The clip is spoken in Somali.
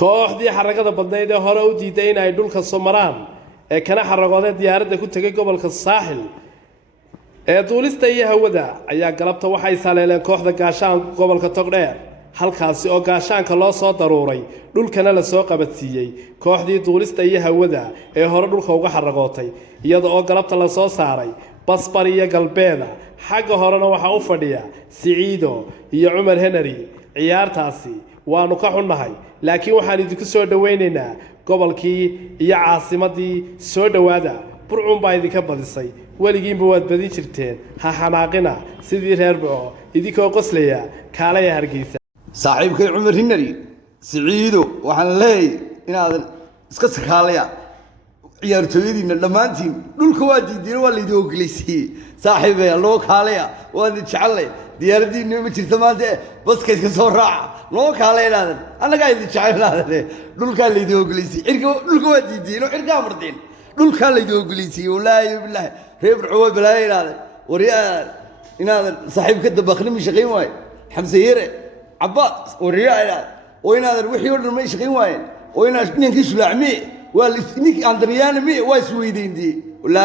kooxdii xaragada badnayd ee hore u diiday in ay dhulka Soomaraan ee kana xaragoodeen diyaaradda ku tagay gobolka Saaxil ee duulista iyo hawada ayaa galabta waxay saleeleen kooxda gaashaan gobolka Togdheer halkaasi oo gaashaanka loo soo daruuray dhulkana la soo qabadsiiyay kooxdii duulista iyo hawada ee hore dhulka uga xaragootay iyada oo galabta la soo saaray basbar iyo galbeeda xagga horena waxa u fadhiya Siciido iyo Cumar Henry ciyaartaasi waanu ka xunnahay laakiin waxaan idinku soo dhaweynaynaa gobolkii iyo caasimadii soo dhawaada burcun baa idinka badisay weligiinba waad badin jirteen ha xanaaqina sidii reer Burco idinkoo qoslaya kaalaya Hargeysa saaxiibkay Cumar Henry Siciido waxaan leeyahay inaad iska sakaalaya ciyaartooyadiina dhamaantiin dhulka waa diideen waa leeyahay ogleysii saaxiibay loo kaalaya waa jecel diyaaradiina ma jirto maanta baska iska soo raaca loo kaaleynaad anaga idin jecelaadeen dhulka leeyahay ogleysii dhulka waa diideen cirka mardeen dhulka leeyahay ogleysii wallaahi billahi reeb Burco balaayaad wariyaa inaad saaxiibka dabaqni ma shaqeyn waay xamse yare عباس ورياء وين هذا الوحي ولا ما يشغين وين وين نينك سلعمي والنيك أندريان مي واسويدين دي ولا